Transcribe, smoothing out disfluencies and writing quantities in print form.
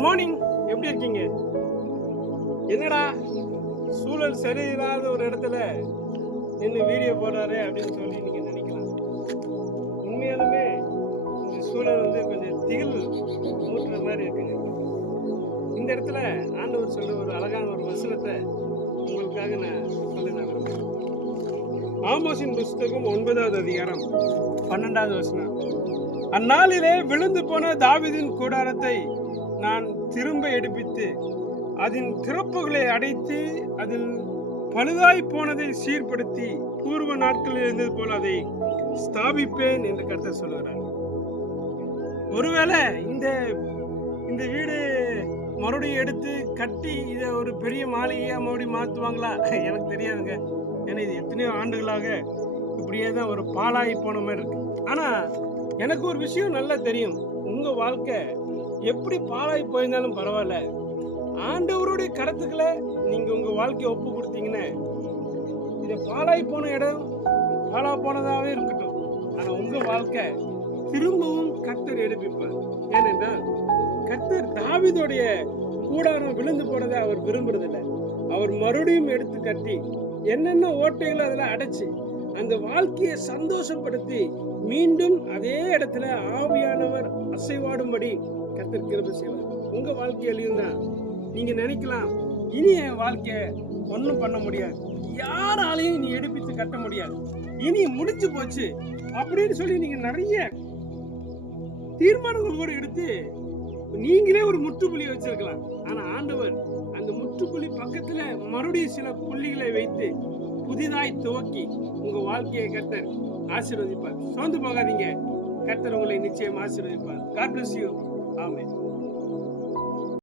Good morning. எப்படி இருக்கீங்க? என்னடா சூழல் சரியில்லாத ஒரு இடத்துல நின்று வீடியோ போடுறாரு அப்படின்னு சொல்லி நீங்க நினைக்கலாம். உண்மையாலுமே இந்த சூழல் கொஞ்சம் திகில் ஊட்டுற மாதிரி இருக்குங்க. இந்த இடத்துல ஆண்டவர் சொல்ற ஒரு அழகான ஒரு வசனத்தை உங்களுக்காக நான் விரும்புகிறேன். ஆமோஸின் புஸ்தகம் 9வது அதிகாரம் 12வது வசனம். அந்நாளிலே விழுந்து போன தாவீதின் கூடாரத்தை நான் திரும்ப எடுப்பித்து அதன் திறப்புகளை அடைத்து அதில் பழுதாய் போனதை சீர்படுத்தி பூர்வ நாட்களில் இருந்தது போல அதை ஸ்தாபிப்பேன் என்று கர்த்தர் சொல்கிறார். ஒருவேளை இந்த வீடு மறுபடியும் எடுத்து கட்டி இதை ஒரு பெரிய மாளிகையா மறுபடியும் மாற்றுவாங்களா எனக்கு தெரியாதுங்க. ஏன்னா இது எத்தனையோ ஆண்டுகளாக இப்படியே தான் ஒரு பாழாகி போன மாதிரி இருக்கு. ஆனால் எனக்கு ஒரு விஷயம் நல்லா தெரியும். உங்கள் வாழ்க்கை எப்படி பாழாகி போயிருந்தாலும் பரவாயில்ல, ஆண்டவருடைய கருத்துக்களை நீங்கள் உங்கள் வாழ்க்கையை ஒப்பு கொடுத்தீங்கன்னா இந்த பாழாகி போன இடம் பாழா போனதாகவே இருக்கட்டும், ஆனால் உங்கள் வாழ்க்கை திரும்பவும் கர்த்தர் எடுப்பிப்பார். ஏனென்றால் கர்த்தர் தாவீதுடைய கூடாரம் விழுந்து போனதை அவர் விரும்புறதில்லை. அவர் மறுபடியும் எடுத்து கட்டி என்னென்ன ஓட்டைகளை அதில் அடைச்சு அந்த வாழ்க்கையை சந்தோஷப்படுத்தி மீண்டும் அதே இடத்துல ஆவியானவர் அசைவாடும்படி கர்த்தர் கிருபை செய்வார். உங்க வாழ்க்கையிலையும் தான் நீங்க நினைக்கலாம், இனி என் வாழ்க்கைய ஒன்றும் பண்ண முடியாது, யாராலையும் நீ எடுப்பித்து கட்ட முடியாது, இனி முடிஞ்சு போச்சு அப்படின்னு சொல்லி நீங்க நிறைய தீர்மானங்கள் கூட எடுத்து நீங்களே ஒரு முற்றுப்புள்ளியை வச்சிருக்கலாம். ஆனா ஆண்டவர் அந்த முற்றுப்புள்ளி பக்கத்துல மறுபடியும் சில புள்ளிகளை வைத்து புதிதாய் துவக்கி உங்க வாழ்க்கையை கர்த்தர் ஆசீர்வதிப்பார். சோர்ந்து போகாதீங்க, கர்த்தர் உங்களை நிச்சயம் ஆசீர்வதிப்பார். God bless you. ஆமென்.